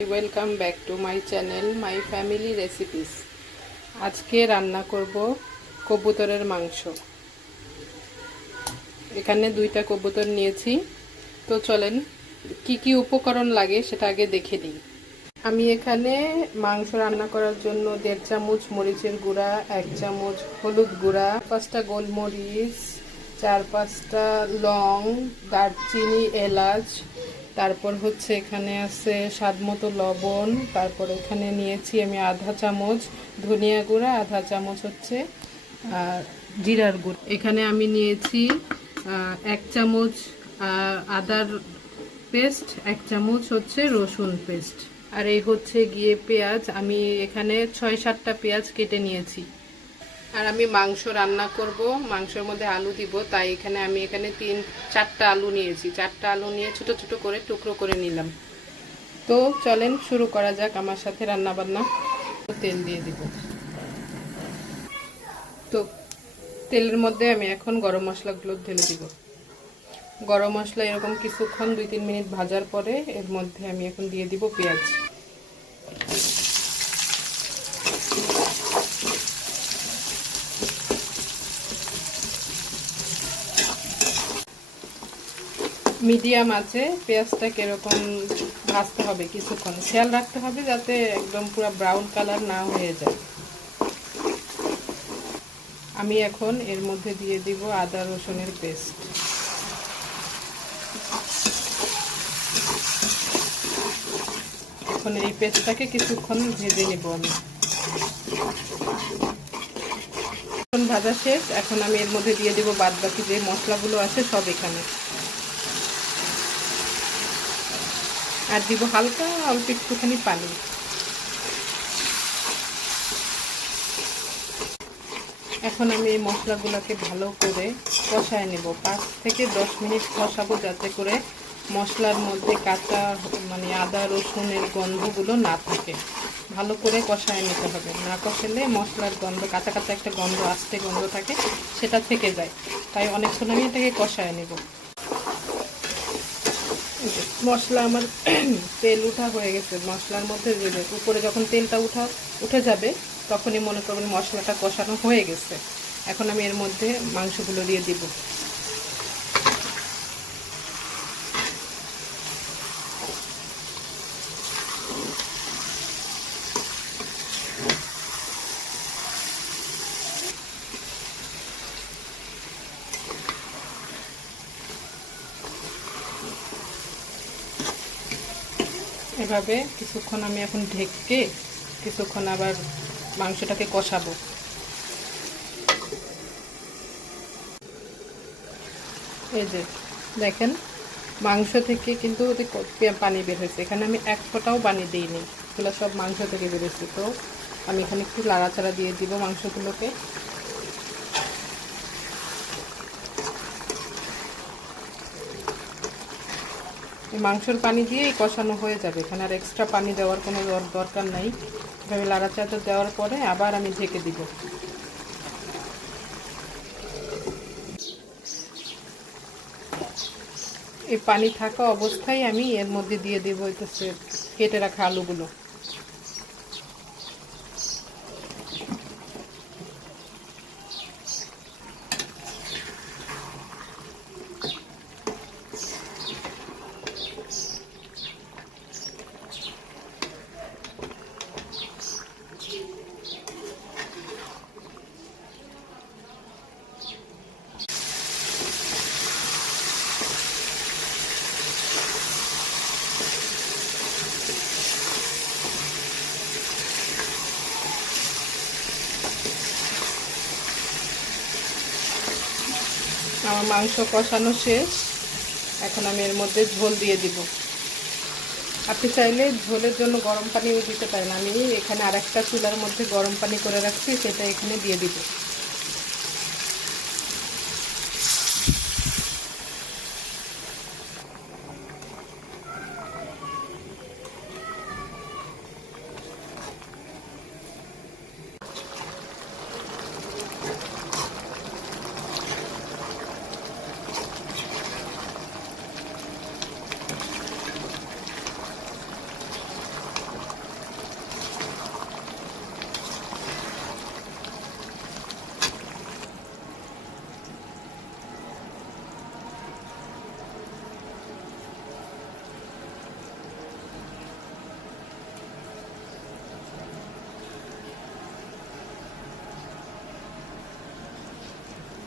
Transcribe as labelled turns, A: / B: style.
A: Welcome back to my channel my family recipes আজকে রান্না করব কবুতরের মাংস। এখানে দুইটা কবুতর নিয়েছি। তো চলেন, কি কি উপকরণ লাগে সেটা আগে দেখে নিই। আমি এখানে মাংস রান্না করার জন্য দেড় চামচ মরিচের গুঁড়া, এক চামচ হলুদ গুঁড়া, পাঁচটা গোলমরিচ, চার পাঁচটা লং, দারচিনি, এলাচ তারপর হচ্ছে এখানে আছে স্বাদ মতো লবণ তারপর এখানে নিয়েছি আমি আধা চামচ ধনিয়া গুঁড়া আধা চামচ হচ্ছে আহ, জিরার গুঁড়ো। এখানে আমি নিয়েছি এক চামচ আদার পেস্ট এক চামচ হচ্ছে রসুন পেস্ট। আর এই হচ্ছে গিয়ে পেঁয়াজ। আমি এখানে ছয় সাতটা পেঁয়াজ কেটে নিয়েছি। আর আমি মাংস রান্না করব, মাংসের মধ্যে আলু দিব, তাই এখানে আমি এখানে তিন, চারটা আলু নিয়েছি। চারটা আলু নিয়ে ছোট ছোট করে টুকরো করে নিলাম। তো চলেন শুরু করা যাক আমার সাথে রান্না বান্না তেল দিয়ে দিব। তো তেলের মধ্যে আমি এখন গরম মশলাগুলো ঢেলে দিব। গরম মশলা এরকম কিছুক্ষণ দুই তিন মিনিট ভাজার পরে এর মধ্যে আমি এখন দিয়ে দিব পেঁয়াজ। মিডিয়াম আছে পেঁয়াজটাকে এরকম ভাজতে হবে কিছুক্ষণ। খেয়াল রাখতে হবে যাতে একদম পুরো ব্রাউন কালার না হয়ে যায়। আমি এখন এর মধ্যে দিয়ে দিব আদা রসুনের পেস্ট এখন এই পেস্টটাকে কিছুক্ষণ ভেজে নেব আমি। ভাজা শেষ, এখন আমি এর মধ্যে দিয়ে দিব বাদ বাকি যে মশলাগুলো আছে সব এখানে। আর দিব হালকা, অল্প একটুখানি পানি। এখন আমি এই মশলাগুলোকে ভালো করে কষায় নেব। পাঁচ থেকে দশ মিনিট কষাবো যাতে করে মশলার মধ্যে কাঁচা মানে আদা, রসুনের গন্ধগুলো না থাকে। ভালো করে কষায় নিতে হবে। না কষালে মশলার গন্ধ, কাঁচা কাঁচা একটা গন্ধ, আস্তে গন্ধ থাকে, সেটা থেকে যায়। তাই অনেকক্ষণ আমি এটাকে কষায় নেব। মশলা আমার তেল উঠা হয়ে গেছে। মশলার মধ্যে উপরে যখন তেলটা উঠা, উঠে যাবে, তখনই মনে করবেন মশলাটা কষানো হয়ে গেছে। এখন আমি এর মধ্যে মাংসগুলো দিয়ে দিব। এভাবে কিছুক্ষণ আমি এখন ঢেকে কিছুক্ষণ আবার মাংসটাকে কষাবো। এই যে, দেখেন, মাংস থেকে কিন্তু পানি বের হয়েছে। এখানে আমি এক ফোঁটাও পানি দিইনি। এগুলো সব মাংস থেকে বেরোচ্ছে তো আমি এখানে একটু লাড়াচাড়া দিয়ে দিব মাংসগুলোকে। এই মাংসর পানি দিয়েই কষানো হয়ে যাবে। এখানে আর এক্সট্রা পানি দেওয়ার কোনো দরকার নাই। এভাবে লাড়াচাড়া দেওয়ার পরে আবার আমি ঢেকে দিব। এই পানি থাকা অবস্থায় আমি এর মধ্যে দিয়ে দেবো কেটে রাখা আলুগুলো। আমার মাংস কষানো শেষ। এখন আমি এর মধ্যে ঝোল দিয়ে দিব। আপনি চাইলে ঝোলের জন্য গরম পানিও দিতে পারেন। আমি এখানে আরেকটা চুলার মধ্যে গরম পানি করে রাখছি, সেটা এখানে দিয়ে দিব।